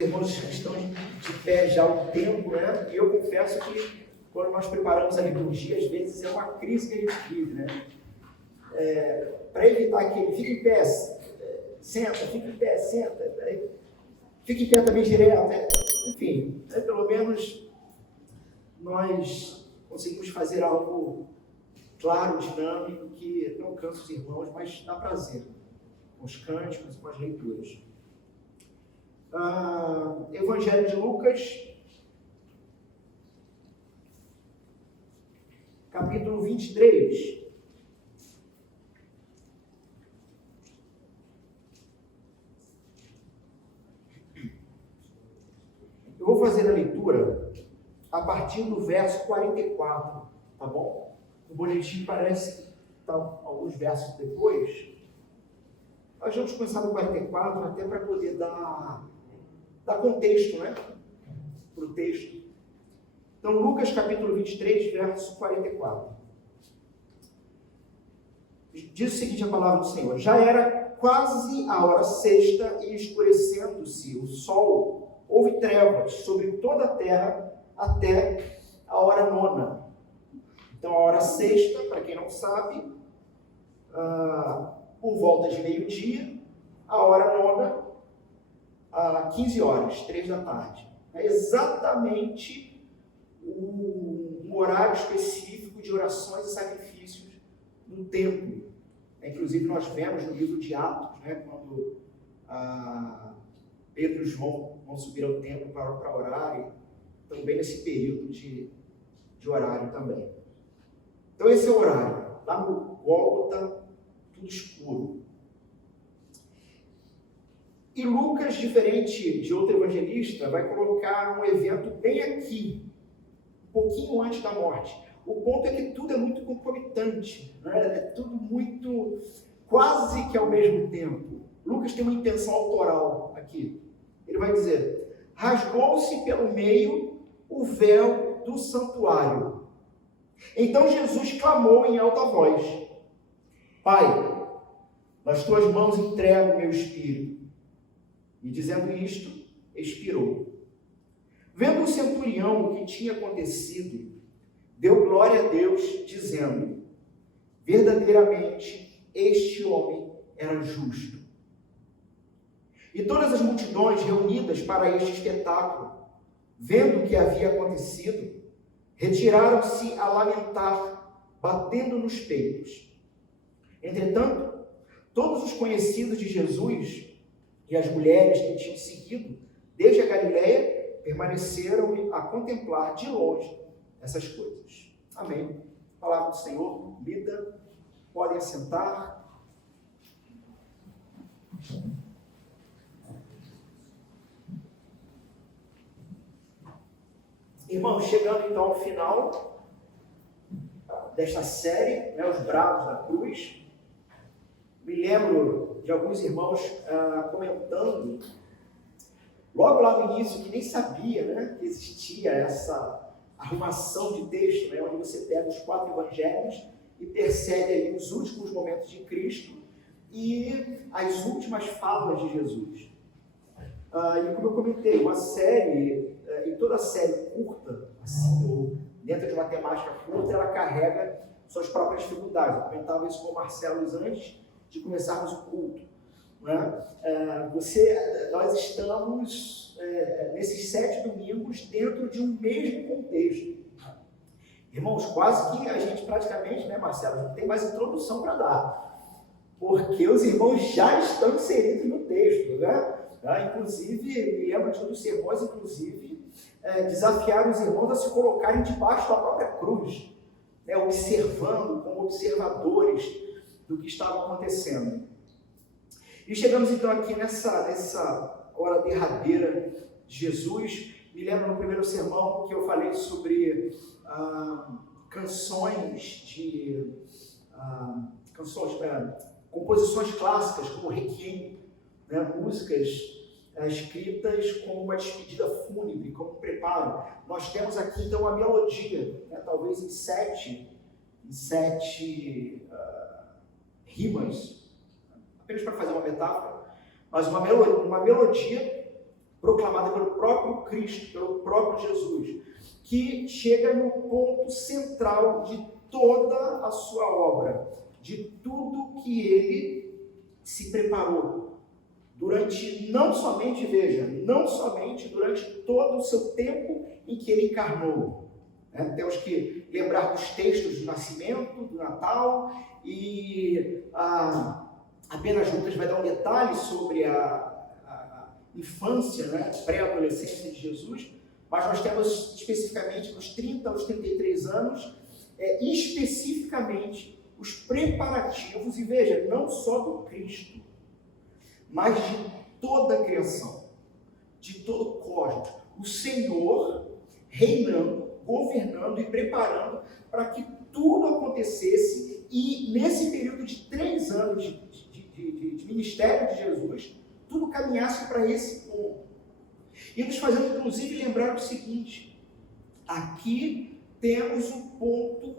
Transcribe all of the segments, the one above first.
Irmãos já estão de pé já há um tempo, né? E eu confesso que quando nós preparamos a liturgia, às vezes é uma crise que a gente vive, né? Para evitar que ele fique em pé, senta, fica em pé, senta, fica em pé também direto, né? Enfim, pelo menos nós conseguimos fazer algo claro, dinâmico, que não cansa os irmãos, mas dá prazer com os cânticos e com as leituras. Evangelho de Lucas, capítulo 23. Eu vou fazer a leitura a partir do verso 44, tá bom? O boletim parece que está alguns versos depois. Nós vamos começar no 44, até para poder dar contexto, né? Para o texto. Então, Lucas capítulo 23, verso 44. Diz o seguinte a palavra do Senhor: já era quase a hora sexta e escurecendo-se o sol, houve trevas sobre toda a terra até a hora nona. Então, a hora sexta, para quem não sabe, por volta de meio-dia, a hora nona, às 15 horas, 3 da tarde. É exatamente um horário específico de orações e sacrifícios no templo. Inclusive, nós vemos no livro de Atos, né, quando Pedro e João vão subir ao templo para orar, e também nesse período de horário também. Então, esse é o horário. Lá no Gólgota, tudo escuro. E Lucas, diferente de outro evangelista, vai colocar um evento bem aqui, um pouquinho antes da morte. O ponto é que tudo é muito concomitante, né? É tudo muito, quase que ao mesmo tempo. Lucas tem uma intenção autoral aqui. Ele vai dizer: rasgou-se pelo meio o véu do santuário. Então Jesus clamou em alta voz: Pai, nas tuas mãos entrego o meu espírito. E dizendo isto, expirou. Vendo o centurião o que tinha acontecido, deu glória a Deus, dizendo: verdadeiramente este homem era justo. E todas as multidões reunidas para este espetáculo, vendo o que havia acontecido, retiraram-se a lamentar, batendo nos peitos. Entretanto, todos os conhecidos de Jesus e as mulheres que tinham seguido desde a Galileia permaneceram a contemplar de longe essas coisas. Amém. Palavra do Senhor, lida. Podem assentar. Irmãos, chegando então ao final desta série, né, Os Bravos da Cruz, me lembro de alguns irmãos comentando, logo lá no início, que nem sabia, né, que existia essa arrumação de texto, né, onde você pega os 4 evangelhos e percebe aí os últimos momentos de Cristo e as últimas falas de Jesus. E como eu comentei, uma série, e toda série curta, assim, ou dentro de uma temática curta, ela carrega suas próprias dificuldades. Eu comentava isso com o Marcelo antes de começarmos o culto. Né? Nós estamos nesses 7 domingos dentro de um mesmo contexto. Irmãos, quase que a gente praticamente, né, Marcelo, não tem mais introdução para dar, porque os irmãos já estão inseridos no texto, né? Inclusive, me lembro de um dos sermões, desafiaram os irmãos a se colocarem debaixo da própria cruz, né, observando como observadores do que estava acontecendo. E chegamos então aqui nessa hora derradeira de Jesus. Me lembro no primeiro sermão que eu falei sobre composições clássicas, como Requiem, né, músicas escritas como uma despedida fúnebre, como um preparo. Nós temos aqui então uma melodia, né, talvez em sete rimas, apenas para fazer uma metáfora, mas uma melodia proclamada pelo próprio Cristo, pelo próprio Jesus, que chega no ponto central de toda a sua obra, de tudo que ele se preparou durante, não somente durante todo o seu tempo em que ele encarnou. Temos que lembrar dos textos do nascimento, do Natal, e apenas Lucas vai dar um detalhe sobre a infância, pré-adolescência de Jesus, mas nós temos especificamente dos 30 aos 33 anos, especificamente os preparativos, e veja, não só do Cristo, mas de toda a criação, de todo o cosmos, o Senhor reinando, governando e preparando para que tudo acontecesse, e nesse período de 3 anos de ministério de Jesus, tudo caminhasse para esse ponto. E nos fazendo, inclusive, lembrar o seguinte: aqui temos o ponto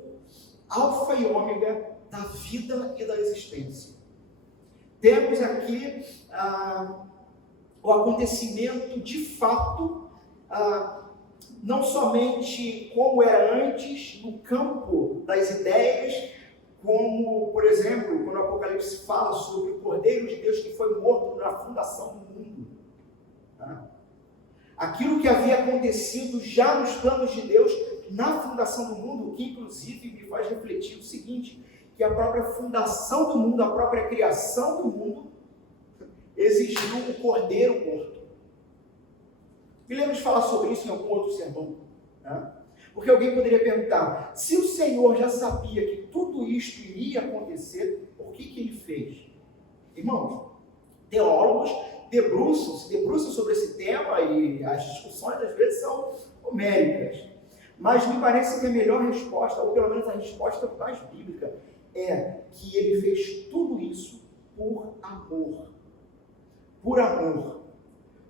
alfa e ômega da vida e da existência. Temos aqui o acontecimento de fato, não somente como era antes, no campo das ideias, como, por exemplo, quando o Apocalipse fala sobre o Cordeiro de Deus que foi morto na fundação do mundo. Aquilo que havia acontecido já nos planos de Deus na fundação do mundo, que inclusive me faz refletir o seguinte, que a própria fundação do mundo, a própria criação do mundo, exigiu o Cordeiro morto. Me lembro de falar sobre isso em algum outro sermão, porque alguém poderia perguntar, se o Senhor já sabia que tudo isto iria acontecer, por que ele fez? Irmãos, teólogos debruçam sobre esse tema, e as discussões às vezes são homéricas, mas me parece que a melhor resposta, ou pelo menos a resposta mais bíblica, é que ele fez tudo isso por amor. Por amor.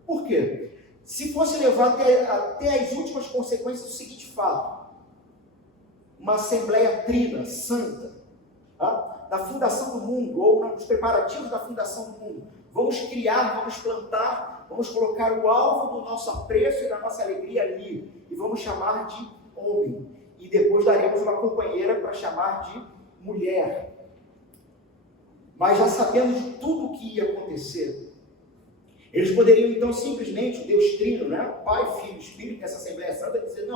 Por quê? Se fosse levar até as últimas consequências do seguinte fato: uma assembleia trina, santa, da fundação do mundo, ou nos preparativos da fundação do mundo, vamos criar, vamos plantar, vamos colocar o alvo do nosso apreço e da nossa alegria ali, e vamos chamar de homem, e depois daremos uma companheira para chamar de mulher. Mas já sabendo de tudo o que ia acontecer, eles poderiam então simplesmente, o Deus Trino, Pai, Filho, Espírito, nessa Assembleia Santa, dizer: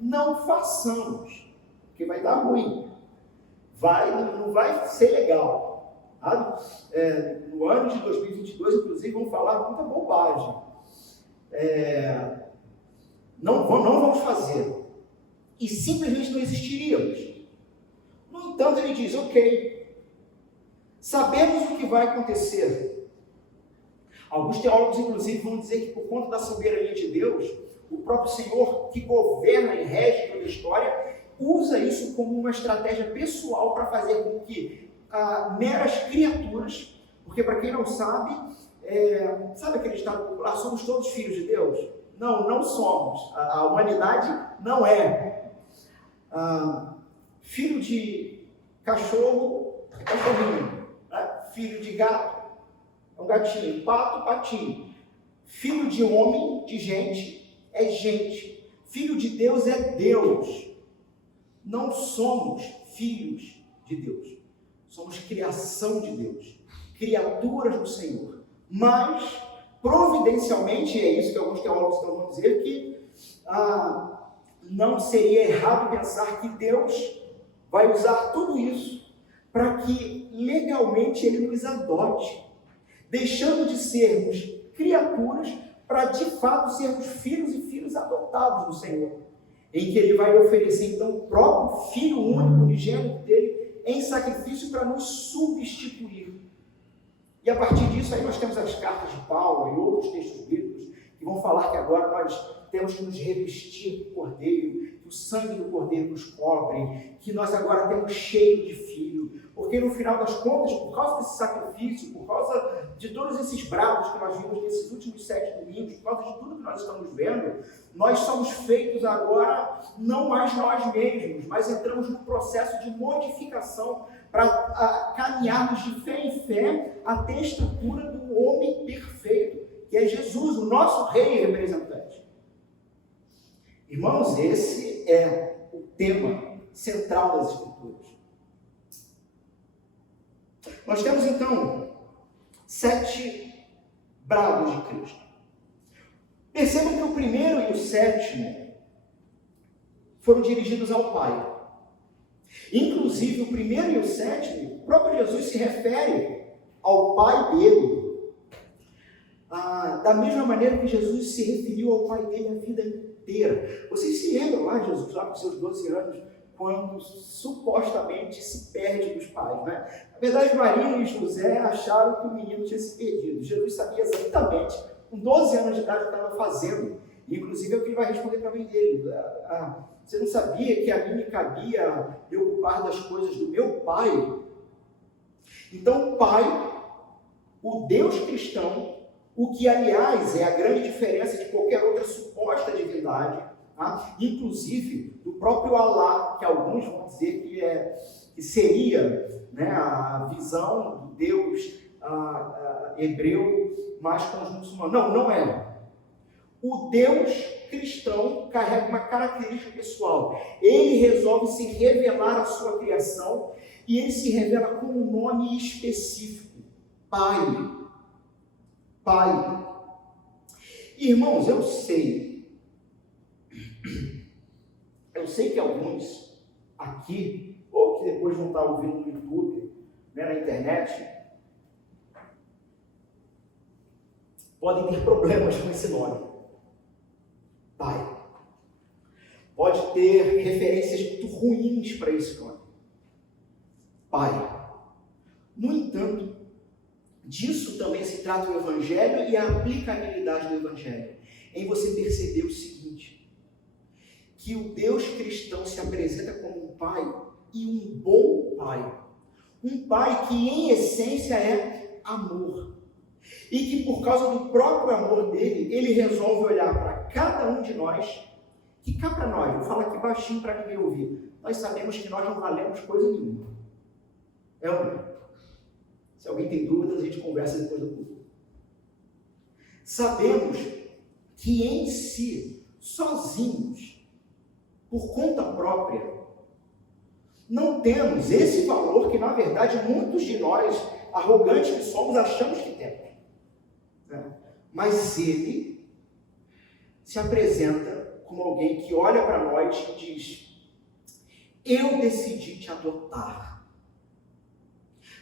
não façamos, porque vai dar ruim, não vai ser legal. No ano de 2022, inclusive, vão falar muita bobagem. Não vamos fazer. E simplesmente não existiríamos. No entanto, ele diz: ok, sabemos o que vai acontecer. Alguns teólogos, inclusive, vão dizer que por conta da soberania de Deus, o próprio Senhor, que governa e rege toda a história, usa isso como uma estratégia pessoal para fazer com que meras criaturas, porque para quem não sabe, sabe aquele estado popular, somos todos filhos de Deus? Não somos. A humanidade não é. Filho de cachorro é cachorrinho, filho de gato é um gatinho, pato, patinho. Filho de homem, de gente, é gente. Filho de Deus é Deus. Não somos filhos de Deus. Somos criação de Deus, criaturas do Senhor. Mas, providencialmente, é isso que alguns teólogos estão vão dizer, que não seria errado pensar que Deus vai usar tudo isso para que legalmente Ele nos adote, deixando de sermos criaturas para de fato sermos filhos e filhos adotados do Senhor, em que Ele vai oferecer então o próprio Filho único, unigênito dele, em sacrifício para nos substituir. E a partir disso aí nós temos as cartas de Paulo e outros textos bíblicos que vão falar que agora nós temos que nos revestir do Cordeiro, que o sangue do Cordeiro nos cobre, que nós agora temos cheio de filho, porque no final das contas, por causa desse sacrifício, por causa de todos esses brados que nós vimos nesses últimos 7 domingos, por causa de tudo que nós estamos vendo, nós somos feitos agora não mais nós mesmos, mas entramos num processo de modificação para caminharmos de fé em fé até a estrutura do homem perfeito, que é Jesus, o nosso rei e representante. Irmãos, esse é o tema central das Escrituras. Nós temos então 7 brados de Cristo. Percebam que o primeiro e o sétimo foram dirigidos ao Pai. Inclusive, o primeiro e o sétimo, o próprio Jesus se refere ao Pai dele. Da mesma maneira que Jesus se referiu ao Pai dele a vida inteira. Vocês se lembram lá, Jesus, lá com seus 12 anos, quando supostamente se perde dos pais, né? Na verdade, Maria e José acharam que o menino tinha se perdido. Jesus sabia exatamente, com 12 anos de idade, o que estava fazendo. Inclusive, é o que ele vai responder para a mãe dele. Você não sabia que a mim me cabia me ocupar das coisas do meu pai? Então, o Pai, o Deus cristão, o que, aliás, é a grande diferença de qualquer outra suposta divindade, tá? Inclusive do próprio Alá, que alguns vão dizer que seria, né, a visão do Deus hebreu, mas com os muçulmanos. Não é. O Deus cristão carrega uma característica pessoal. Ele resolve se revelar à sua criação e ele se revela com um nome específico: Pai. Pai. Irmãos, eu sei que alguns aqui, ou que depois vão estar ouvindo no YouTube, né, na internet, podem ter problemas com esse nome. Pai. Pode ter referências muito ruins para esse nome. Pai. No entanto, disso também se trata o Evangelho e a aplicabilidade do Evangelho. Em você perceber o seguinte, que o Deus cristão se apresenta como um Pai e um bom Pai. Um Pai que em essência é amor. E que por causa do próprio amor dele, ele resolve olhar para cada um de nós, que cá para nós, vou falar aqui baixinho para ninguém ouvir, nós sabemos que nós não valemos coisa nenhuma. É ou não? Se alguém tem dúvidas, a gente conversa depois do culto. Sabemos que em si, sozinhos, por conta própria, não temos esse valor que, na verdade, muitos de nós, arrogantes que somos, achamos que temos. Mas ele se apresenta como alguém que olha para nós e diz: eu decidi te adotar,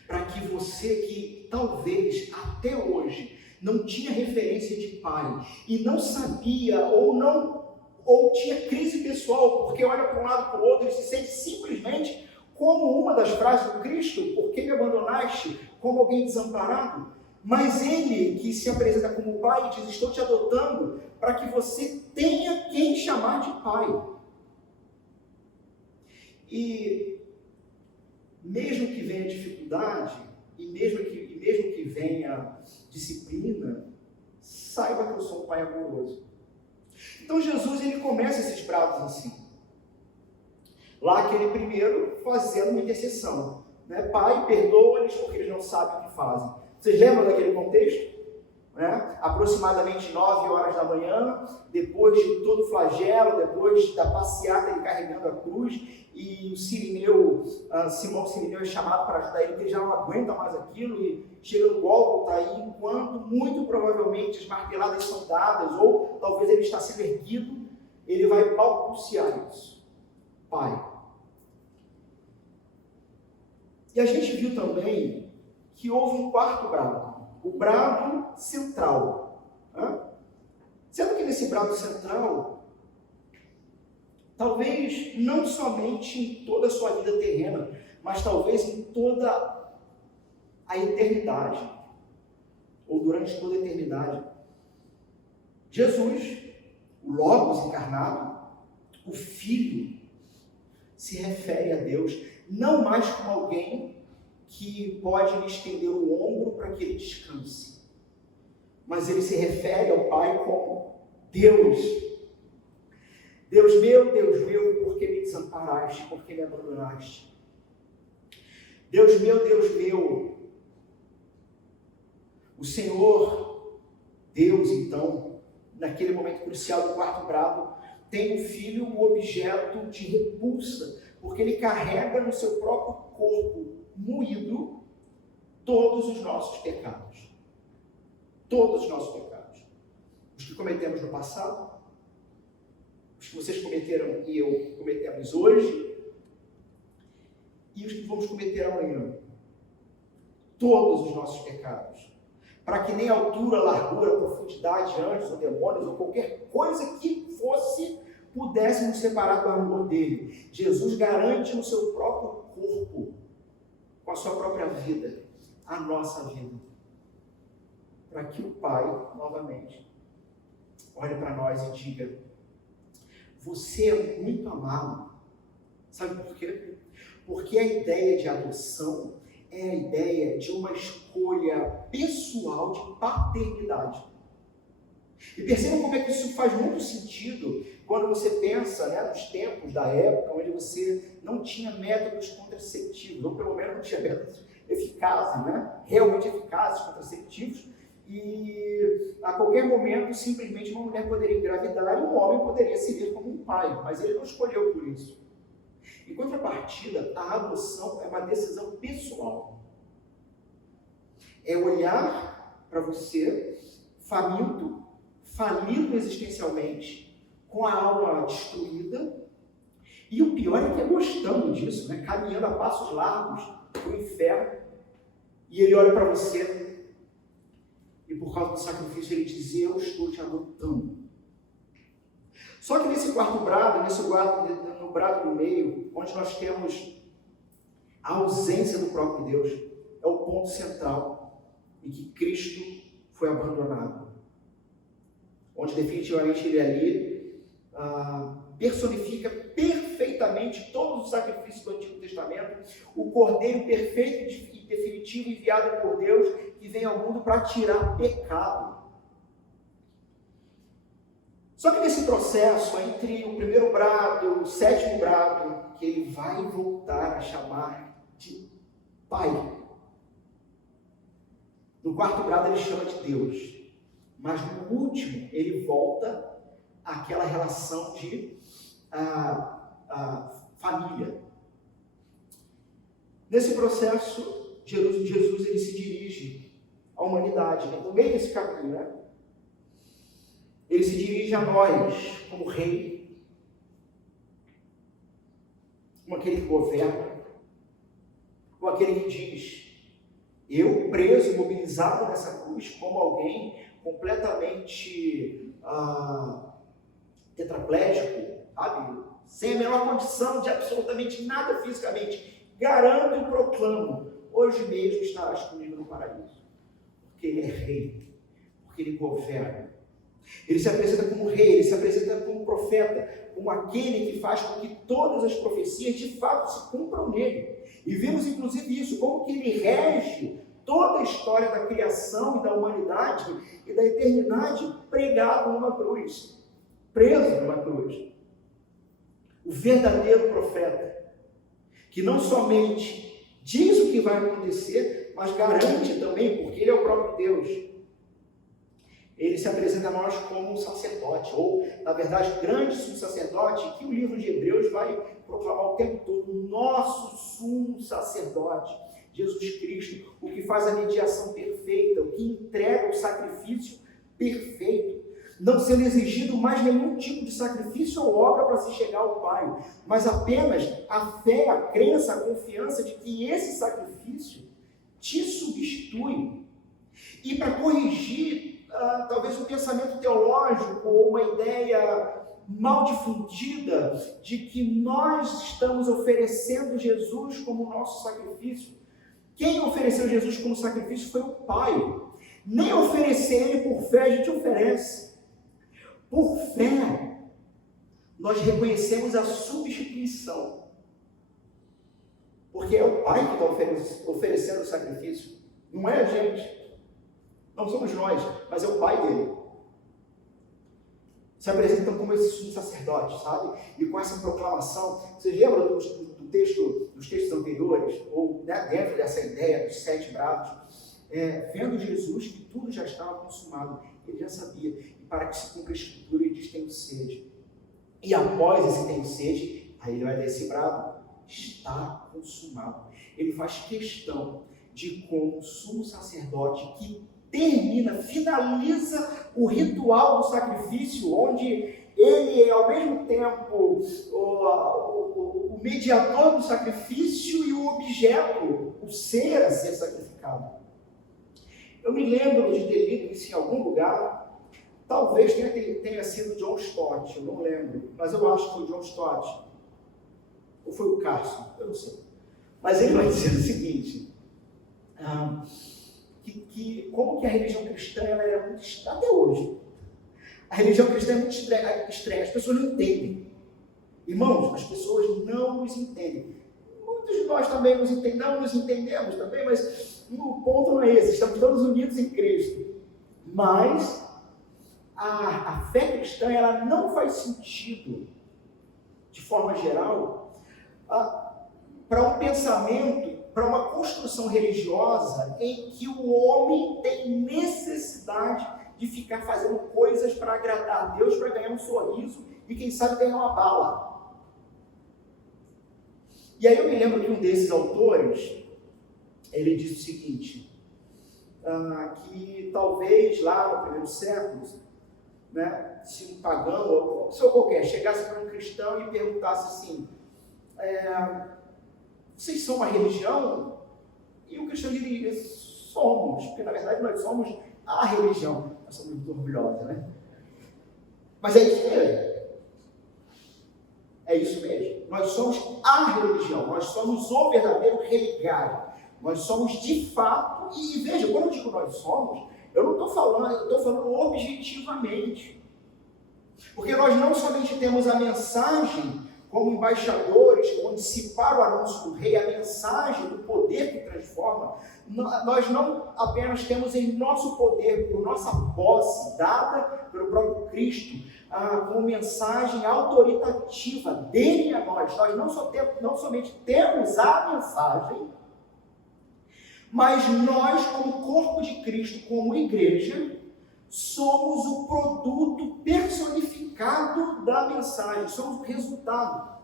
para que você que talvez até hoje não tinha referência de pai e não sabia ou tinha crise pessoal, porque olha para um lado para o outro e se sente simplesmente como uma das frases do Cristo: por que me abandonaste, como alguém desamparado? Mas ele que se apresenta como pai diz: estou te adotando para que você tenha quem chamar de pai. E mesmo que venha dificuldade, e mesmo que venha disciplina, saiba que eu sou um pai amoroso. Então Jesus, ele começa esses brados assim. Lá aquele primeiro fazendo uma intercessão, né? Pai, perdoa-lhes porque eles não sabem o que fazem. Vocês lembram daquele contexto? Né? Aproximadamente 9 horas da manhã, depois de todo o flagelo, depois da passeata, ele carregando a cruz, e o Sirineu, Simão Sirineu é chamado para ajudar ele, porque ele já não aguenta mais aquilo, e chega no Gólgota aí, enquanto muito provavelmente as marteladas são dadas, ou talvez ele está sendo erguido, ele vai balbuciar isso: Pai. E a gente viu também que houve um quarto brado, o brado central. Sendo que nesse brado central, talvez não somente em toda a sua vida terrena, mas talvez em toda a eternidade, ou durante toda a eternidade, Jesus, o Logos encarnado, o Filho, se refere a Deus não mais como alguém que pode lhe estender o ombro para que ele descanse, mas ele se refere ao Pai como Deus. Deus meu, por que me desamparaste, por que me abandonaste? Deus meu, o Senhor, Deus, então, naquele momento crucial do quarto brado, tem o filho um objeto de repulsa, porque ele carrega no seu próprio corpo moído todos os nossos pecados. Todos os nossos pecados. Os que cometemos no passado, os que vocês cometeram e eu cometemos hoje, e os que vamos cometer amanhã. Todos os nossos pecados. Para que nem altura, largura, profundidade, anjos ou demônios, ou qualquer coisa que fosse, pudesse nos separar do amor dele. Jesus garante no seu próprio corpo, com a sua própria vida, a nossa vida. Para que o Pai, novamente, olhe para nós e diga: você é muito amado. Sabe por quê? Porque a ideia de adoção é a ideia de uma escolha pessoal de paternidade. E percebam como é que isso faz muito sentido quando você pensa, né, nos tempos da época onde você não tinha métodos contraceptivos, ou pelo menos não tinha métodos eficazes, né, realmente eficazes contraceptivos, e a qualquer momento simplesmente uma mulher poderia engravidar e um homem poderia se ver como um pai, mas ele não escolheu por isso. Em contrapartida, a adoção é uma decisão pessoal. É olhar para você, faminto, falido existencialmente, com a alma destruída, e o pior é que é gostando disso, né? Caminhando a passos largos para o inferno, e ele olha para você, e por causa do sacrifício ele diz: eu estou te adotando. Só que nesse quarto brado, no brado do meio, onde nós temos a ausência do próprio Deus, é o ponto central em que Cristo foi abandonado. Onde definitivamente ele ali personifica perfeitamente todos os sacrifícios do Antigo Testamento, o Cordeiro perfeito e definitivo enviado por Deus, que vem ao mundo para tirar pecado. Só que nesse processo, entre o primeiro brado, o sétimo brado, que ele vai voltar a chamar de Pai. No quarto brado ele chama de Deus. Mas no último ele volta àquela relação de família. Nesse processo, Jesus ele se dirige à humanidade, né? No meio desse caminho, né? Ele se dirige a nós como rei, como aquele que governa, como aquele que diz: eu preso, imobilizado nessa cruz, como alguém completamente tetraplégico, sabe? Sem a menor condição de absolutamente nada fisicamente, garanto e proclamo: hoje mesmo estarás comigo no paraíso. Porque ele é rei, porque ele governa. Ele se apresenta como rei, ele se apresenta como profeta, como aquele que faz com que todas as profecias de fato se cumpram nele. E vimos inclusive isso, como que ele rege toda a história da criação e da humanidade e da eternidade pregado numa cruz, preso numa cruz. O verdadeiro profeta, que não somente diz o que vai acontecer, mas garante também, porque ele é o próprio Deus. Ele se apresenta a nós como um sacerdote, ou, na verdade, grande sumo sacerdote, que o livro de Hebreus vai proclamar o tempo todo: nosso sumo sacerdote, Jesus Cristo, o que faz a mediação perfeita, o que entrega o sacrifício perfeito, não sendo exigido mais nenhum tipo de sacrifício ou obra para se chegar ao Pai, mas apenas a fé, a crença, a confiança de que esse sacrifício te substitui. E para corrigir talvez um pensamento teológico ou uma ideia mal difundida de que nós estamos oferecendo Jesus como nosso sacrifício. Quem ofereceu Jesus como sacrifício foi o Pai. Nem oferecer ele por fé a gente oferece. Por fé, nós reconhecemos a substituição. Porque é o Pai que está oferecendo o sacrifício, não é a gente. Não somos nós, mas é o Pai dele. Se apresentam como esse sumo sacerdote, sabe? E com essa proclamação, vocês lembram dos textos anteriores, ou né, dentro dessa ideia dos 7 brados, vendo Jesus que tudo já estava consumado, Ele já sabia. E para que se cumpra a Escritura, ele diz: tenho sede. E após esse tenho sede, aí ele vai dar esse brado: está consumado. Ele faz questão de, como sumo sacerdote que finaliza o ritual do sacrifício, onde ele é ao mesmo tempo o mediador do sacrifício e o objeto, o ser a ser sacrificado. Eu me lembro de ter lido isso em algum lugar, talvez tenha sido John Stott, eu não lembro, mas eu acho que foi John Stott, ou foi o Carson, eu não sei. Mas ele vai dizer o seguinte, como que a religião cristã ela era muito estranha, até hoje. A religião cristã é muito estranha, as pessoas não entendem. Irmãos, as pessoas não nos entendem. Muitos de nós também não nos entendemos também, mas o ponto não é esse, estamos todos unidos em Cristo. Mas a fé cristã ela não faz sentido, de forma geral, para um pensamento, para uma construção religiosa em que o homem tem necessidade de ficar fazendo coisas para agradar a Deus, para ganhar um sorriso e quem sabe ganhar uma bala. E aí eu me lembro que um desses autores, ele disse o seguinte, que talvez lá no primeiro século, né, se um pagão ou uma pessoa qualquer chegasse para um cristão e perguntasse assim, vocês são uma religião? E o cristão diria, somos, porque na verdade nós somos a religião. Nós somos muito orgulhosos, né? Mas é isso mesmo. É isso mesmo. Nós somos a religião, nós somos o verdadeiro religário. Nós somos de fato, e veja, quando eu digo nós somos, eu não estou falando, eu estou falando objetivamente. Porque nós não somente temos a mensagem como embaixadores, onde se para o anúncio do rei, a mensagem do poder que transforma, nós não apenas temos em nosso poder, por nossa posse, dada pelo próprio Cristo, como mensagem autoritativa dele a nós. Nós não somente temos a mensagem, mas nós, como corpo de Cristo, como igreja, somos o produto personificado da mensagem, somos o resultado.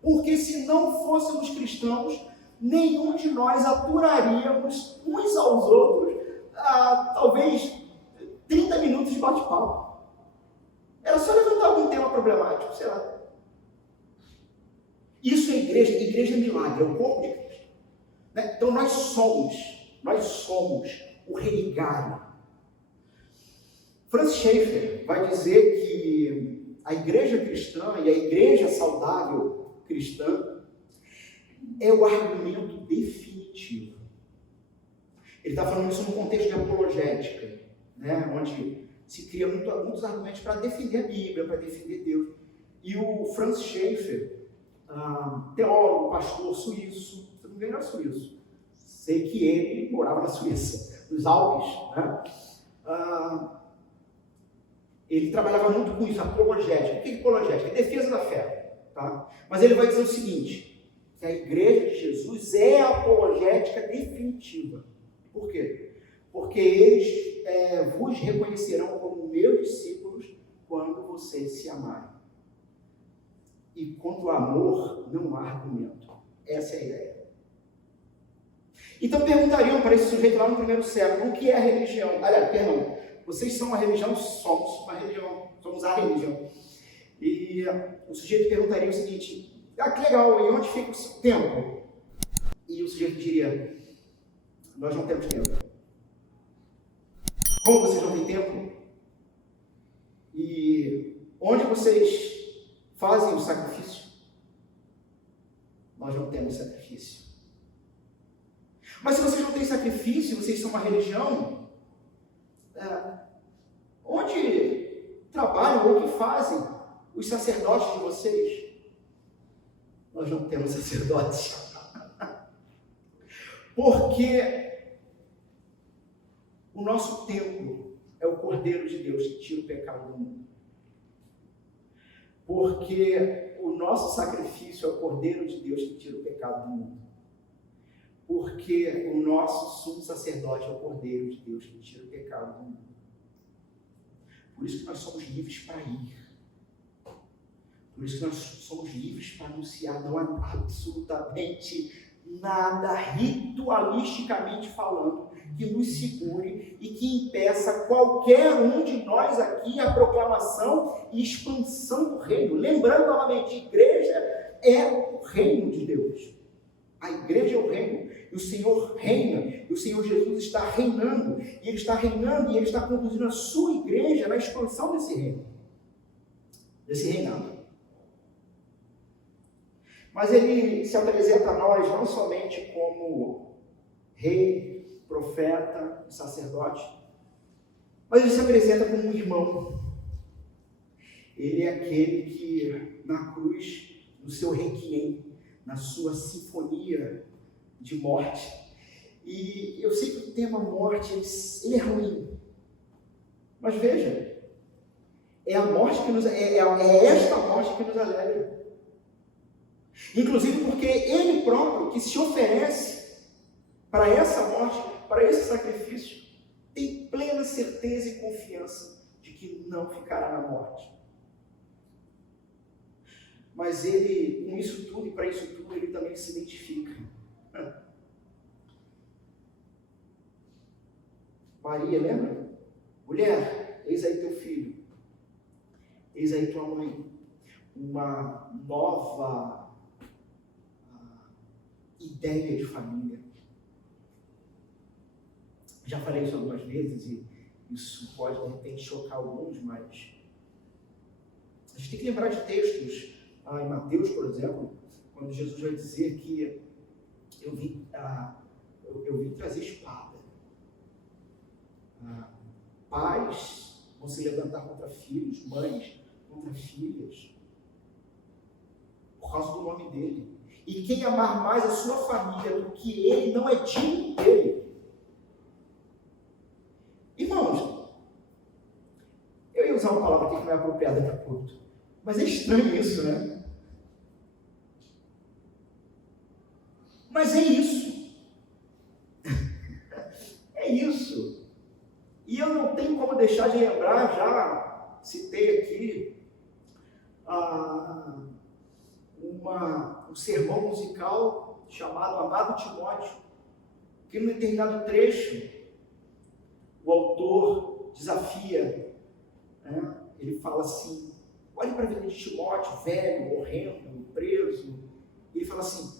Porque se não fôssemos cristãos, nenhum de nós aturaríamos uns aos outros, talvez 30 minutos de bate-papo. Era só levantar algum tema problemático, sei lá. Isso é igreja é milagre, é o corpo de Cristo. Né? Então nós somos o religário. Francis Schaeffer vai dizer que a igreja cristã e a igreja saudável cristã é o argumento definitivo. Ele está falando isso no contexto de apologética, né? Onde se cria muitos argumentos para defender a Bíblia, para defender Deus. E o Francis Schaeffer, teólogo, pastor suíço, se não me engano era suíço, sei que ele morava na Suíça, nos Alpes, né? Ele trabalhava muito com isso, apologética. O que é apologética? É defesa da fé. Tá? Mas ele vai dizer o seguinte, que a igreja de Jesus é a apologética definitiva. Por quê? Porque eles vos reconhecerão como meus discípulos quando vocês se amarem. E contra o amor não há argumento. Essa é a ideia. Então perguntariam para esse sujeito lá no primeiro século, o que é a religião? Vocês são uma religião? Somos uma religião, somos a religião. E o sujeito perguntaria o seguinte, que legal, e onde fica o seu templo? E o sujeito diria, nós não temos templo. Como vocês não têm templo? E onde vocês fazem o sacrifício? Nós não temos sacrifício. Mas se vocês não têm sacrifício, vocês são uma religião, onde trabalham ou o que fazem os sacerdotes de vocês? Nós não temos sacerdotes. Porque o nosso templo é o Cordeiro de Deus que tira o pecado do mundo. Porque o nosso sacrifício é o Cordeiro de Deus que tira o pecado do mundo. Porque o nosso sumo sacerdote é o Cordeiro de Deus que tira o pecado do mundo. Por isso que nós somos livres para ir. Por isso que nós somos livres para anunciar. Não há absolutamente nada, ritualisticamente falando, que nos segure e que impeça qualquer um de nós aqui a proclamação e expansão do reino. Lembrando novamente, a igreja é o reino de Deus. A igreja é o reino. E o Senhor reina. E o Senhor Jesus está reinando. E Ele está reinando e Ele está conduzindo a sua igreja na expansão desse reino. Desse reinado. Mas Ele se apresenta a nós não somente como rei, profeta e sacerdote, mas Ele se apresenta como um irmão. Ele é aquele que na cruz, no seu requiem, na sua sinfonia de morte, e eu sei que o tema morte, ele é ruim, mas veja, é a morte que nos é esta morte que nos alegra. Inclusive porque Ele próprio, que se oferece para essa morte, para esse sacrifício, tem plena certeza e confiança de que não ficará na morte. Mas Ele, com isso tudo e para isso tudo, Ele também se identifica. Maria, lembra? Mulher, eis aí teu filho. Eis aí tua mãe. Uma nova ideia de família. Já falei isso algumas vezes e isso pode de repente chocar alguns, mas a gente tem que lembrar de textos, em Mateus, por exemplo, quando Jesus vai dizer que eu vim trazer espada. Pais vão se levantar contra filhos, mães contra filhas, por causa do nome dele. E quem amar mais a sua família do que ele, não é digno dele. Irmãos, eu ia usar uma palavra aqui que não é apropriada para culto, mas é estranho isso, né? Mas é isso. É isso. E eu não tenho como deixar de lembrar, já citei aqui, um sermão musical chamado Amado Timóteo, que num determinado trecho, o autor desafia, né? Ele fala assim, olhe para a vida de Timóteo, velho, morrendo, preso, e ele fala assim,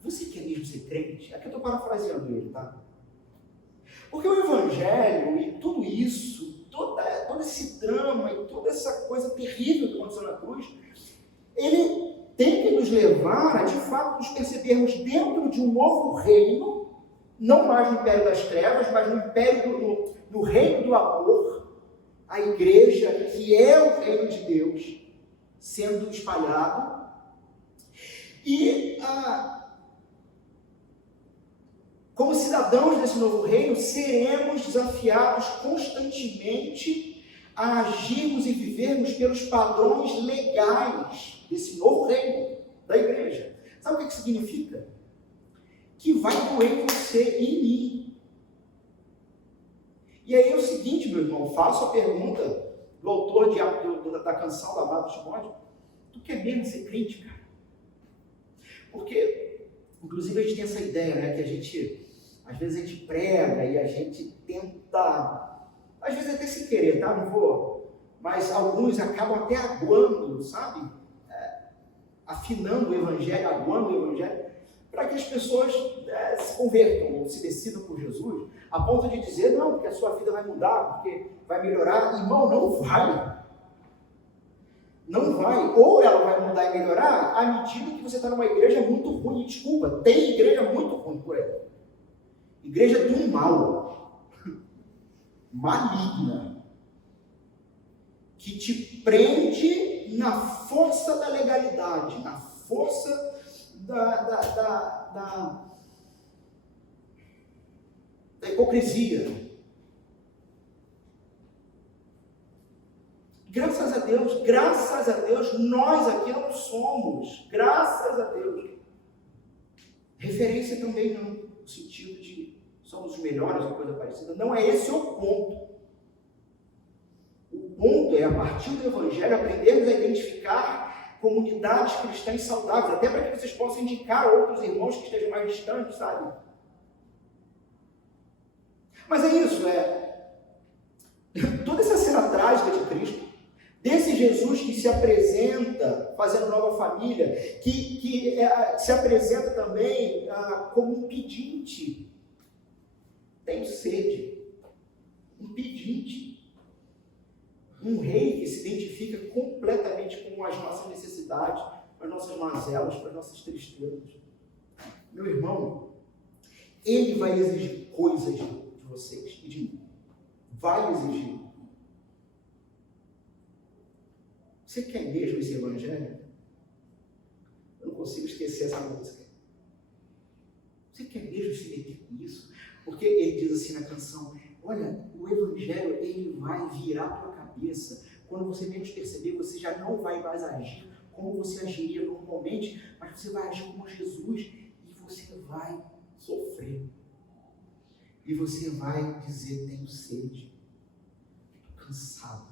você quer mesmo ser crente? Aqui eu estou parafraseando ele, tá? Porque o Evangelho e tudo isso, todo esse drama e toda essa coisa terrível que aconteceu na cruz, ele tem que nos levar a, de fato, nos percebermos dentro de um novo reino, não mais no império das trevas, mas no reino do amor, a igreja, que é o reino de Deus, sendo espalhado, e como cidadãos desse novo reino, seremos desafiados constantemente a agirmos e vivermos pelos padrões legais desse novo reino da igreja. Sabe o que significa? Que vai doer em você e em mim. E aí é o seguinte, meu irmão, faço a pergunta do autor da canção da Amado Timóteo, tu quer mesmo ser crente, cara? Porque, inclusive, a gente tem essa ideia, né, que às vezes a gente prega e a gente tenta, às vezes até sem querer, tá? Não vou, mas alguns acabam até aguando, sabe? Afinando o evangelho, aguando o evangelho, para que as pessoas se convertam ou se decidam por Jesus, a ponto de dizer, não, porque a sua vida vai mudar, porque vai melhorar. Irmão, não vai. Não vai. Ou ela vai mudar e melhorar à medida que você está numa igreja muito ruim. Desculpa, tem igreja muito ruim por aí. Igreja do mal, maligna, que te prende na força da legalidade, na força da hipocrisia. Graças a Deus, nós aqui não somos, graças a Deus, referência também não, no sentido de somos os melhores ou coisa parecida, não é esse o ponto. O ponto é, a partir do Evangelho, aprendermos a identificar comunidades cristãs saudáveis, até para que vocês possam indicar outros irmãos que estejam mais distantes, sabe? Mas é isso, toda essa cena trágica de Cristo, desse Jesus que se apresenta fazendo nova família, que se apresenta também como um pedinte. Tenho sede. Um pedinte. Um rei que se identifica completamente com as nossas necessidades, com as nossas mazelas, com as nossas tristezas. Meu irmão, ele vai exigir coisas de vocês e de mim. Vai exigir. Você quer mesmo esse evangelho? Eu não consigo esquecer essa música. Você quer mesmo se meter com isso? Porque ele diz assim na canção, olha, o evangelho, ele vai virar a tua cabeça. Quando você menos perceber, você já não vai mais agir como você agiria normalmente, mas você vai agir como Jesus e você vai sofrer. E você vai dizer, tenho sede, estou cansado.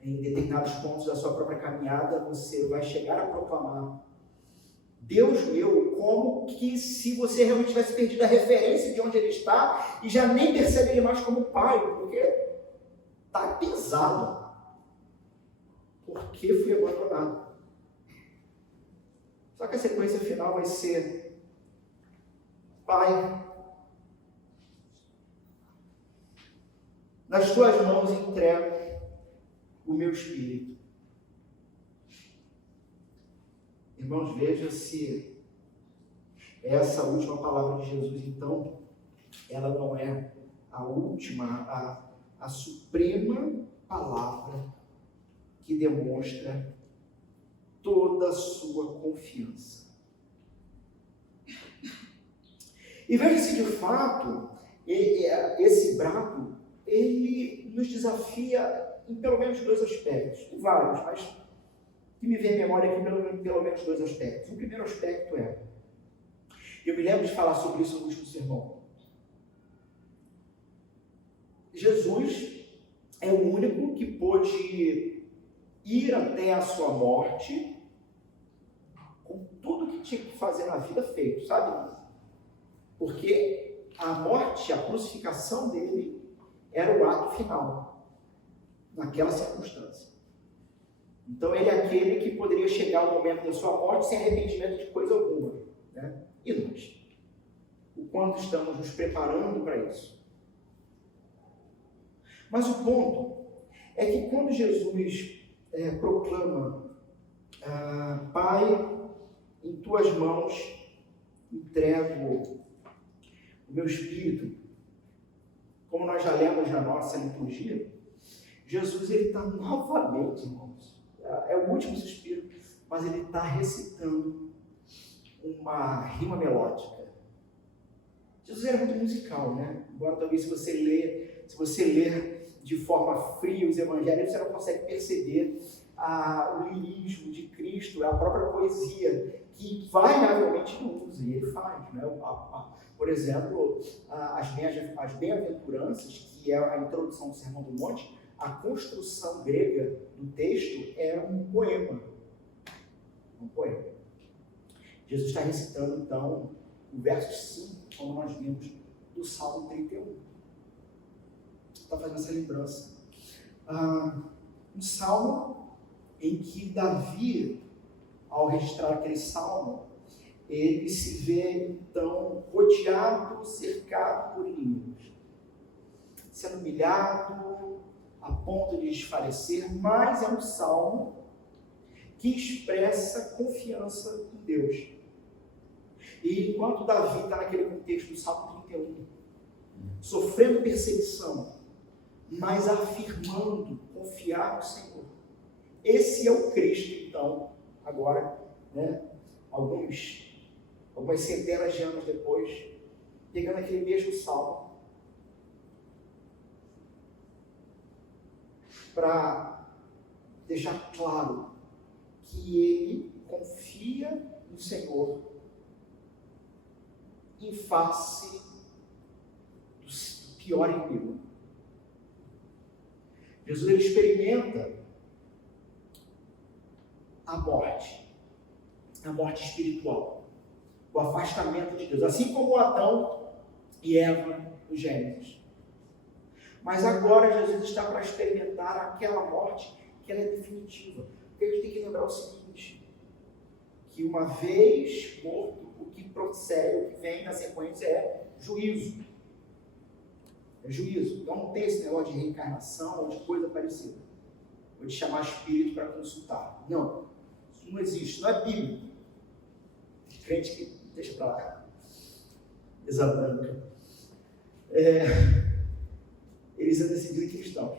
Em determinados pontos da sua própria caminhada, você vai chegar a proclamar, Deus meu, como que se você realmente tivesse perdido a referência de onde ele está e já nem percebe ele mais como pai, porque está pesado. Porque fui abandonado. Só que a sequência final vai ser, Pai, nas tuas mãos entrego o meu espírito. Irmãos, veja se essa última palavra de Jesus, então, ela não é a última, a suprema palavra que demonstra toda a sua confiança. E veja se de fato esse brado, ele nos desafia em pelo menos dois aspectos, em vários, mas que me vem à memória aqui pelo menos dois aspectos. O primeiro aspecto eu me lembro de falar sobre isso no último sermão. Jesus é o único que pôde ir até a sua morte com tudo que tinha que fazer na vida feito, sabe? Porque a morte, a crucificação dele era o ato final, naquela circunstância. Então ele é aquele que poderia chegar ao momento da sua morte sem arrependimento de coisa alguma, né? E nós? O quanto estamos nos preparando para isso? Mas o ponto é que quando Jesus proclama, Pai, em tuas mãos entrego o meu espírito, como nós já lemos na nossa liturgia, Jesus está novamente, irmãos, é o último suspiro, mas ele está recitando uma rima melódica. Jesus era muito musical, né? Embora talvez se você ler de forma fria os evangelhos, você não consegue perceber o lirismo de Cristo, a própria poesia, que variavelmente ele usa, e ele faz, né? Por exemplo, as bem-aventuranças, que é a introdução do Sermão do Monte, a construção grega do texto é um poema. Jesus está recitando, então, o verso 5, como nós vimos, do Salmo 31. Está fazendo essa lembrança. Um salmo em que Davi, ao registrar aquele salmo, ele se vê, então, rodeado, cercado por inimigos, sendo humilhado a ponto de desfalecer, mas é um salmo que expressa confiança em Deus. E enquanto Davi está naquele contexto do Salmo 31, sofrendo perseguição, mas afirmando confiar no Senhor, esse é o Cristo, então, agora, né, algumas centenas de anos depois, pegando aquele mesmo salmo, para deixar claro que ele confia no Senhor em face do pior inimigo. Jesus ele experimenta a morte espiritual, o afastamento de Deus, assim como Adão e Eva no Gênesis. Mas agora Jesus está para experimentar aquela morte que ela é definitiva. Porque a gente tem que lembrar o seguinte, que uma vez morto, o que procede, o que vem na sequência é juízo. É juízo. Então não tem esse negócio de reencarnação ou de coisa parecida. Ou de chamar espírito para consultar. Não. Isso não existe. Não é bíblico. Crente que deixa para lá. Exatamente. Eles ainda seguiram cristãos.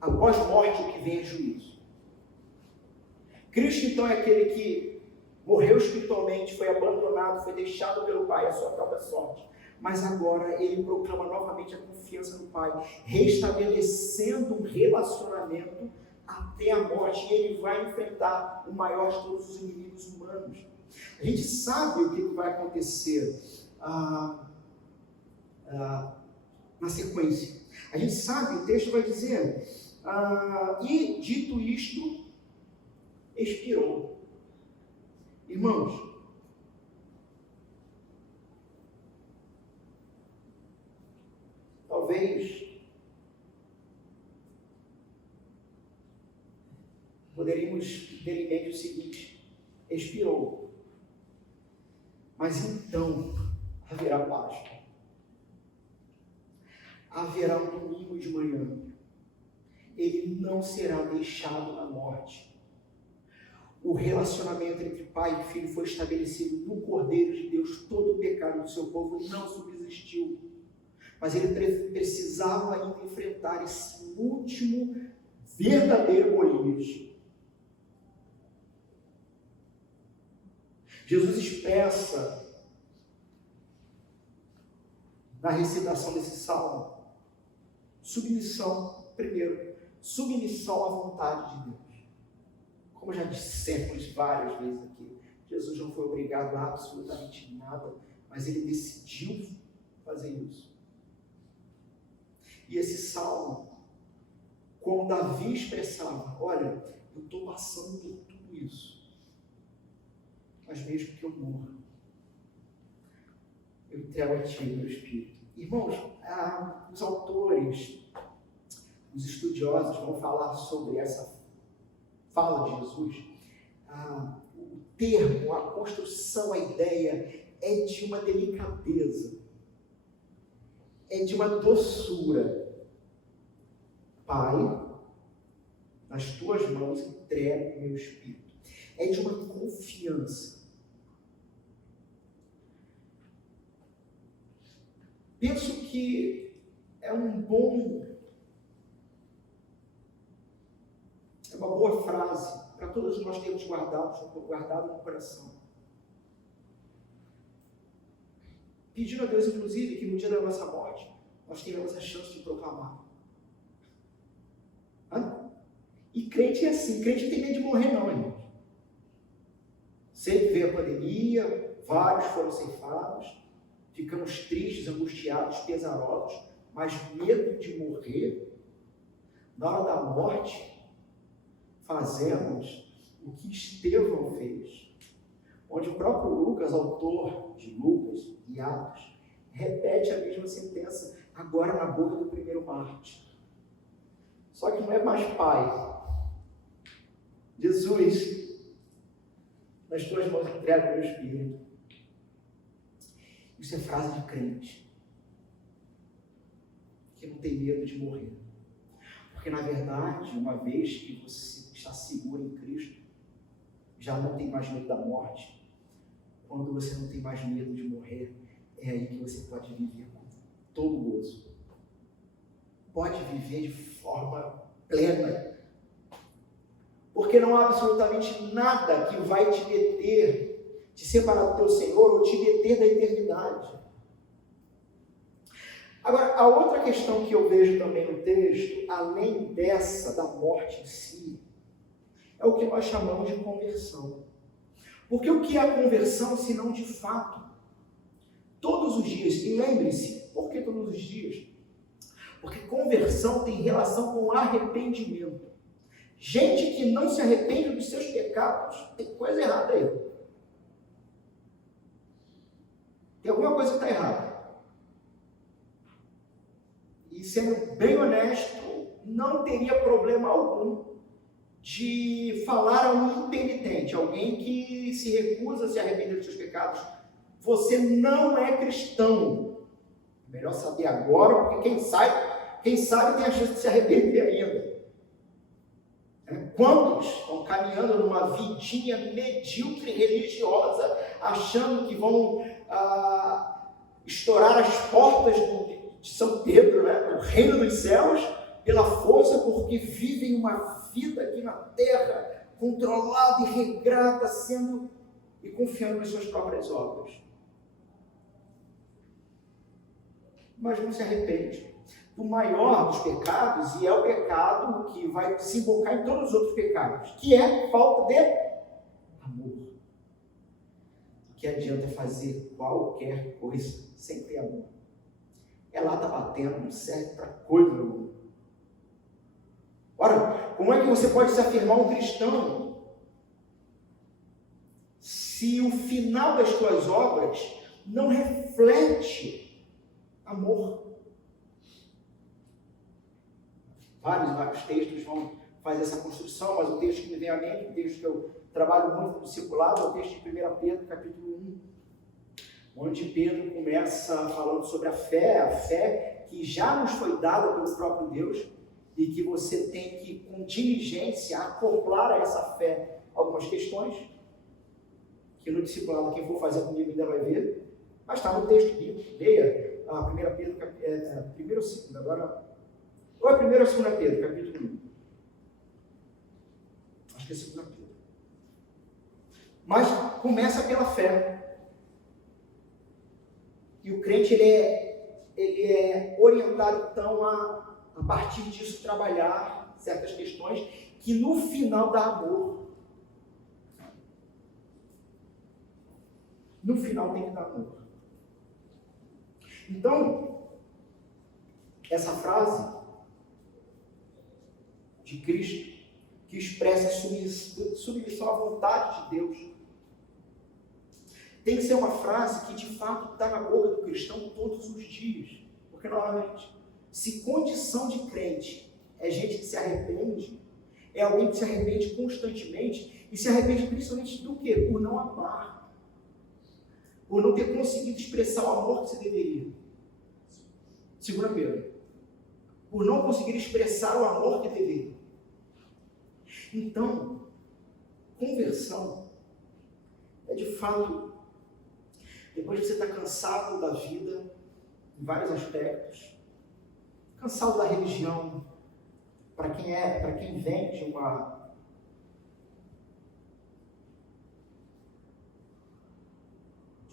Após morte, o que vem é juízo. Cristo, então, é aquele que morreu espiritualmente, foi abandonado, foi deixado pelo Pai à sua própria sorte. Mas agora ele proclama novamente a confiança no Pai, restabelecendo um relacionamento até a morte. E ele vai enfrentar o maior de todos os inimigos humanos. A gente sabe o que vai acontecer na sequência. A gente sabe, o texto vai dizer, e dito isto, expirou. Irmãos, talvez poderíamos ter em mente o seguinte: expirou, mas então haverá Páscoa, haverá um domingo de manhã, ele não será deixado na morte. O relacionamento entre pai e filho foi estabelecido no Cordeiro de Deus. Todo o pecado do seu povo não subsistiu. Mas ele precisava ainda enfrentar esse último verdadeiro Golias. Jesus expressa na recitação desse salmo submissão, primeiro, submissão à vontade de Deus. Como já dissemos várias vezes aqui, Jesus não foi obrigado a absolutamente nada, mas ele decidiu fazer isso. E esse salmo, como Davi expressava, olha, eu estou passando por tudo isso, mas mesmo que eu morra, eu entrego a ti o meu espírito. Irmãos, os autores, os estudiosos vão falar sobre essa fala de Jesus. O termo, a construção, a ideia é de uma delicadeza, é de uma doçura. Pai, nas tuas mãos entrego o meu espírito. É de uma confiança. Penso que é uma boa frase para todos nós termos guardado no coração. Pedindo a Deus, inclusive, que no dia da nossa morte, nós tenhamos a chance de proclamar. E crente é assim, crente não tem medo de morrer não, irmãos. Sempre veio a pandemia, vários foram ceifados, ficamos tristes, angustiados, pesarosos, mas medo de morrer, na hora da morte, fazemos o que Estevão fez, onde o próprio Lucas, autor de Lucas e Atos, repete a mesma sentença, agora na boca do primeiro mártir. Só que não é mais Pai. Jesus, nas tuas mãos entrego o meu espírito. Isso é frase de crente, que não tem medo de morrer. Porque, na verdade, uma vez que você está seguro em Cristo, já não tem mais medo da morte. Quando você não tem mais medo de morrer, é aí que você pode viver com todo gozo. Pode viver de forma plena. Porque não há absolutamente nada que vai te deter, te separar do teu Senhor ou te deter da eternidade. Agora, a outra questão que eu vejo também no texto, além dessa da morte em si, é o que nós chamamos de conversão. Porque o que é a conversão, se não de fato, todos os dias, e lembre-se, por que todos os dias? Porque conversão tem relação com arrependimento. Gente que não se arrepende dos seus pecados, tem coisa errada aí. Tem alguma coisa que está errada. E sendo bem honesto, não teria problema algum de falar a um impenitente, alguém que se recusa a se arrepender dos seus pecados. Você não é cristão. Melhor saber agora, porque quem sabe tem a chance de se arrepender ainda. Quantos estão caminhando numa vidinha medíocre religiosa, achando que vão estourar as portas de São Pedro, né, do reino dos céus, pela força, porque vivem uma vida aqui na terra, controlada e regrada, e confiando nas suas próprias obras. Mas não se arrepende. O maior dos pecados, e é o pecado que vai desembocar em todos os outros pecados, que é falta de amor. O que adianta fazer qualquer coisa sem ter amor? Ela está batendo, não serve para coisa nenhuma. Ora, como é que você pode se afirmar um cristão se o final das tuas obras não reflete amor? Vários textos vão fazer essa construção, mas o texto que me vem à mente, o texto que eu trabalho muito no discipulado, é o texto de 1 Pedro, capítulo 1, onde Pedro começa falando sobre a fé que já nos foi dada pelo próprio Deus, e que você tem que, com diligência, acoplar a essa fé algumas questões, que no discipulado, quem for fazer comigo ainda vai ver, mas está no texto bíblico. Leia a 1 Pedro, primeiro ou segundo, agora, ou é 1 ou 2 Pedro, capítulo 1? Acho que é 2 Pedro. Mas começa pela fé. E o crente, ele é orientado, então, a partir disso, trabalhar certas questões que no final dá amor. No final tem que dar amor. Então, essa frase de Cristo, que expressa submissão à vontade de Deus, tem que ser uma frase que de fato está na boca do cristão todos os dias. Porque, novamente, se condição de crente é gente que se arrepende, é alguém que se arrepende constantemente, e se arrepende principalmente do quê? Por não amar. Por não ter conseguido expressar o amor que se deveria. 2 Pedro. Por não conseguir expressar o amor que deveria. Então, conversão é de fato, depois que você está cansado da vida, em vários aspectos, cansado da religião, para quem vem de um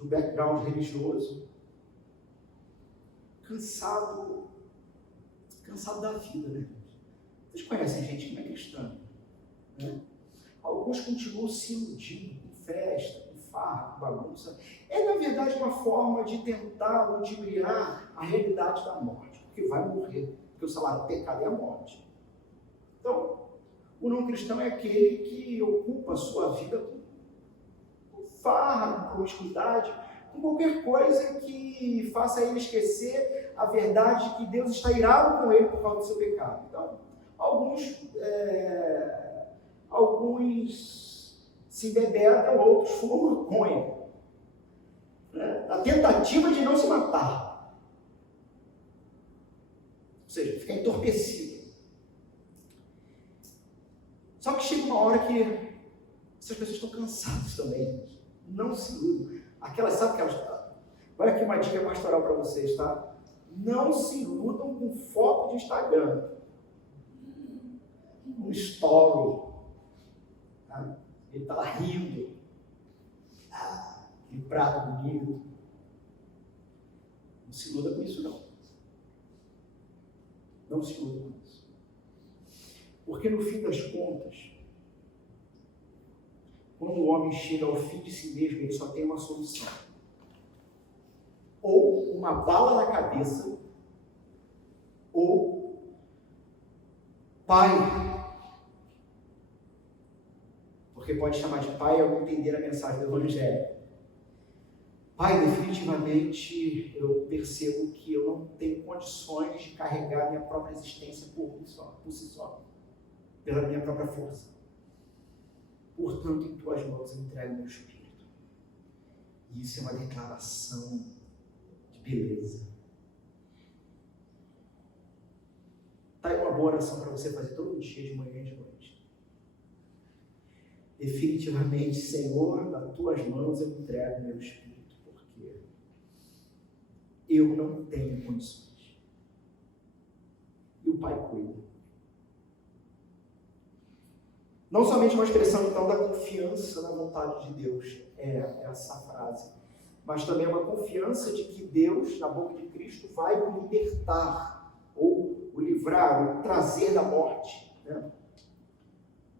background religioso, cansado da vida, né? Vocês conhecem gente que não é cristã, né? Alguns continuam se iludindo com festa, com farra, com bagunça. É, na verdade, uma forma de tentar ludibriar a realidade da morte, porque vai morrer, porque o salário do pecado é a morte. Então, o não cristão é aquele que ocupa a sua vida com farra, com promiscuidade, com qualquer coisa que faça ele esquecer a verdade que Deus está irado com ele por causa do seu pecado. Então, alguns se embebedam, outros fumam maconha, né? A tentativa de não se matar, ou seja, ficar entorpecido. Só que chega uma hora que essas pessoas estão cansadas também. Não se iludam. Olha aqui uma dica pastoral para vocês, tá? Não se iludam com foto de Instagram, um story, tá? Ele está lá rindo, aquele prato bonito. Não se iluda com isso, não. Não se iluda com isso. Porque no fim das contas, quando o homem chega ao fim de si mesmo, ele só tem uma solução. Ou uma bala na cabeça, Ou Pai, porque pode chamar de Pai ao entender a mensagem do Evangelho. Pai, definitivamente eu percebo que eu não tenho condições de carregar minha própria existência por si só, pela minha própria força. Portanto, em tuas mãos eu entrego meu espírito. E isso é uma declaração de beleza. Está aí uma boa oração para você fazer todo dia, de manhã e de noite. Definitivamente, Senhor, nas tuas mãos eu entrego meu espírito. Eu não tenho condições. E o Pai cuida. Não somente uma expressão, então, da confiança na vontade de Deus, é essa frase, mas também uma confiança de que Deus, na boca de Cristo, vai o libertar, ou o livrar, o trazer da morte. Né?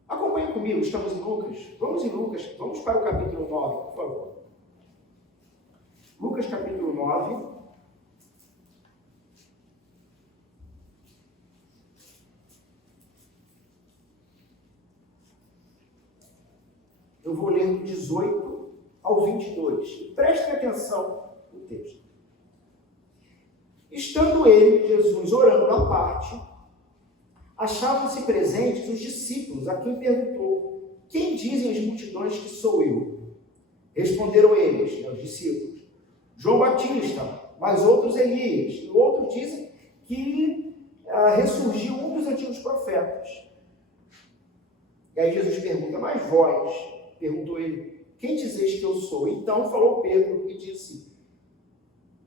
Acompanhe comigo, estamos em Lucas. Vamos em Lucas, vamos para o capítulo 9, por favor. Lucas capítulo 9. Eu vou ler do 18 ao 22. Prestem atenção no texto. Estando ele, Jesus, orando à parte, achavam-se presentes os discípulos, a quem perguntou: quem dizem as multidões que sou eu? Responderam eles, os discípulos, João Batista, mas outros Elias, e outros dizem que ressurgiu um dos antigos profetas. E aí Jesus pergunta: mas vós? Perguntou ele: quem dizeis que eu sou? Então falou Pedro e disse: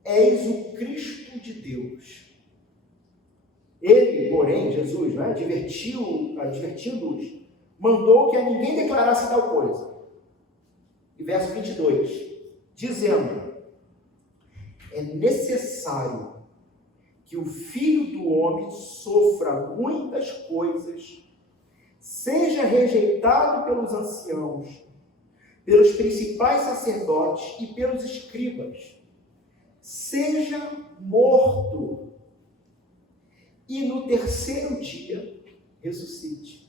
és o Cristo de Deus. Ele, porém, Jesus, advertindo-os, mandou que a ninguém declarasse tal coisa. E verso 22, dizendo: é necessário que o Filho do Homem sofra muitas coisas, seja rejeitado pelos anciãos, pelos principais sacerdotes e pelos escribas, seja morto, e no terceiro dia ressuscite.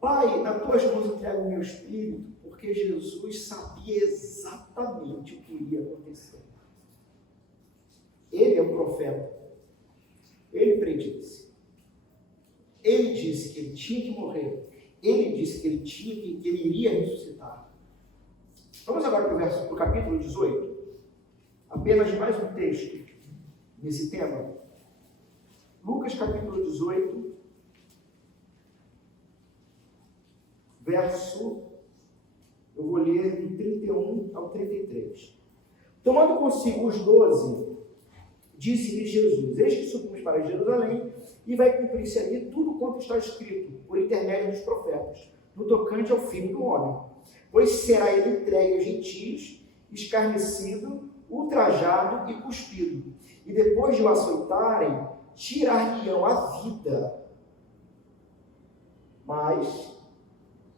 Pai, nas tuas mãos eu entrego o meu espírito, porque Jesus sabia exatamente o que iria acontecer. Ele é o profeta. Ele predisse. Ele disse que ele tinha que morrer. Ele disse que ele iria ressuscitar. Vamos agora para o capítulo 18. Apenas mais um texto nesse tema. Lucas capítulo 18, eu vou ler do 31 ao 33. Tomando consigo os 12, disse-lhe Jesus: eis que subimos para Jerusalém, e vai cumprir-se ali tudo quanto está escrito, por intermédio dos profetas, no tocante ao Filho do Homem. Pois será ele entregue aos gentios, escarnecido, ultrajado e cuspido. E depois de o açoitarem, tirar-lhe-ão a vida. Mas,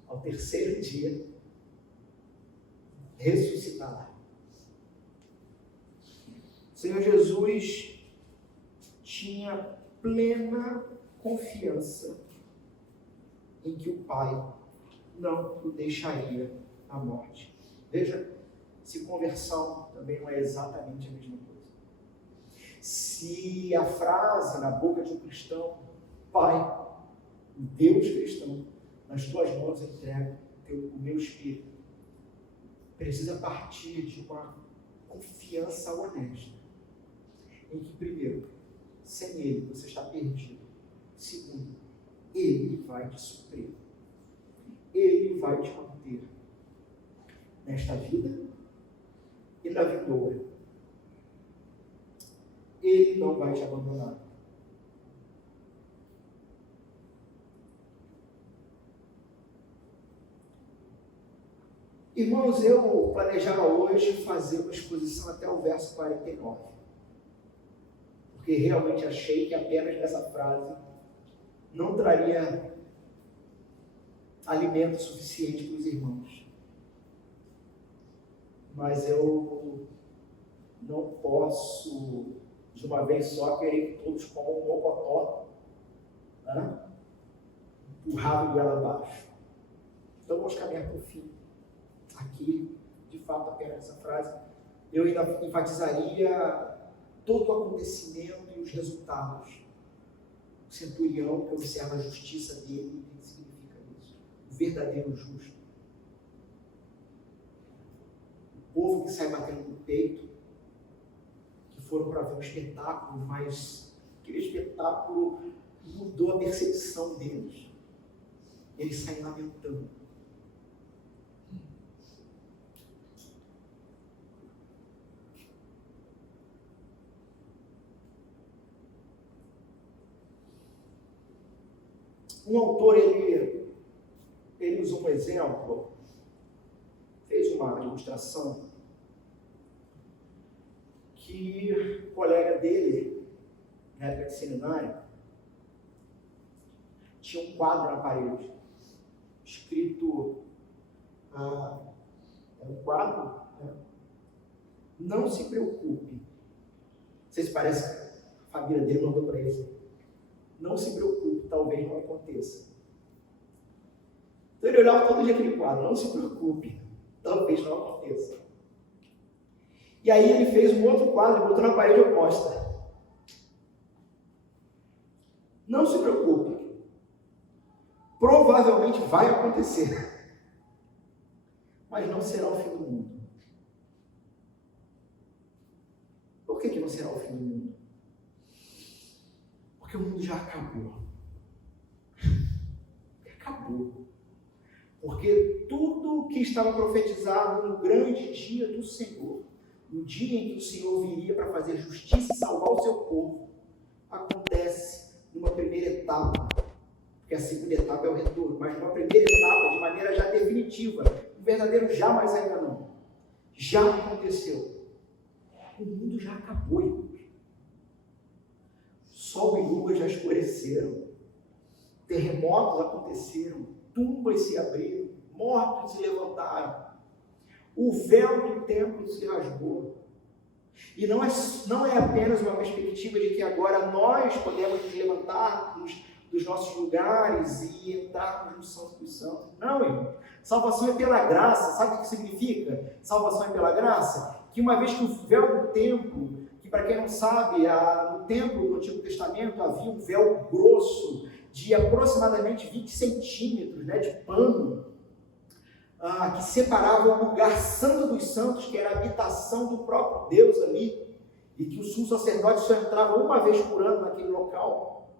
ao terceiro dia, ressuscitará. O Senhor Jesus tinha plena confiança em que o Pai não o deixaria na morte. Veja, se conversão também não é exatamente a mesma coisa. Se a frase na boca de um cristão, Pai, Deus cristão, nas tuas mãos eu entrego o meu espírito, precisa partir de uma confiança honesta, em que, primeiro, sem Ele você está perdido. Segundo, Ele vai te suprir. Ele vai te manter nesta vida e na vindoura. Ele não vai te abandonar. Irmãos, eu planejava hoje fazer uma exposição até o verso 49. Porque realmente achei que apenas essa frase não traria alimento suficiente para os irmãos. Mas eu não posso de uma vez só, querer que todos comam um mocotó, né? Empurrado goela abaixo. Então vamos caminhar para o fim. Aqui, de fato, apenas essa frase, eu ainda enfatizaria todo o acontecimento e os resultados. O centurião que observa a justiça dele, o que significa isso? O verdadeiro justo. O povo que sai batendo no peito, que foram para ver um espetáculo, mas aquele espetáculo mudou a percepção deles. Eles saem lamentando. Um autor, ele usou um exemplo, fez uma ilustração, que o colega dele, na época de seminário, tinha um quadro na parede, escrito, é um quadro, né? Não se preocupe. Não sei se parece que a família dele mandou para ele. Não se preocupe, talvez não aconteça. Então ele olhava todo dia aquele quadro, não se preocupe, talvez não aconteça. E aí ele fez um outro quadro e botou na parede oposta. Não se preocupe, provavelmente vai acontecer, mas não será o fim do mundo. Por que não será o fim do mundo? Porque o mundo já acabou. Acabou. Porque tudo que estava profetizado no grande dia do Senhor, no dia em que o Senhor viria para fazer justiça e salvar o seu povo, acontece numa primeira etapa, porque a segunda etapa é o retorno, mas numa primeira etapa, de maneira já definitiva, um verdadeiro já, mas ainda não. Já aconteceu. O mundo já acabou, irmãos. Sol e lua já escureceram, terremotos aconteceram, tumbas se abriram, mortos se levantaram, o véu do templo se rasgou. E não é apenas uma perspectiva de que agora nós podemos nos levantar dos nossos lugares e entrarmos no Santo dos Santos. Não, irmão. Salvação é pela graça. Sabe o que significa? Salvação é pela graça? Que uma vez que o véu do templo, que para quem não sabe, no templo do Antigo Testamento havia um véu grosso de aproximadamente 20 centímetros, né, de pano, que separava o lugar santo dos santos, que era a habitação do próprio Deus ali, e que o sumo sacerdote só entrava uma vez por ano naquele local.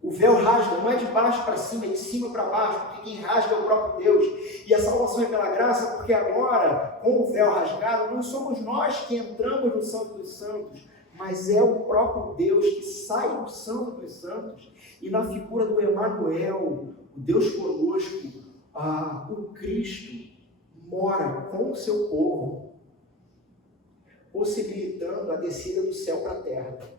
O véu rasga, não é de baixo para cima, é de cima para baixo, porque quem rasga é o próprio Deus. E a salvação é pela graça, porque agora, com o véu rasgado, não somos nós que entramos no Santo dos Santos, mas é o próprio Deus que sai do Santo dos Santos, e na figura do Emanuel, o Deus conosco, o Cristo mora com o seu povo, possibilitando a descida do céu para a terra.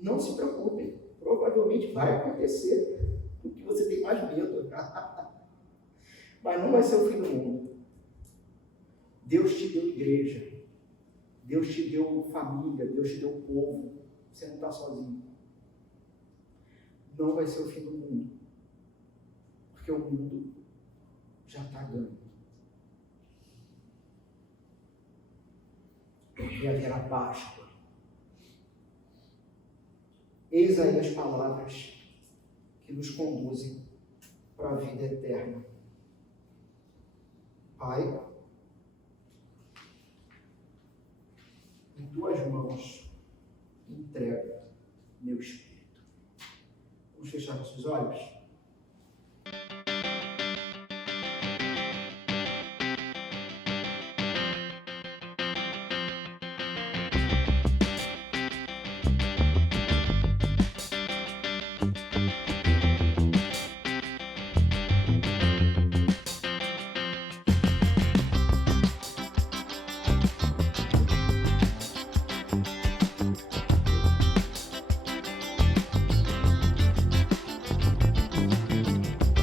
Não se preocupem, provavelmente vai acontecer o que você tem mais medo, mas não vai ser o fim do mundo. Deus te deu igreja, Deus te deu família, Deus te deu povo, você não está sozinho. Não vai ser o fim do mundo, porque o mundo já está ganho. Porque haverá Páscoa. Eis aí as palavras que nos conduzem para a vida eterna. Pai, em tuas mãos entrego meu espírito. Vamos fechar nossos olhos?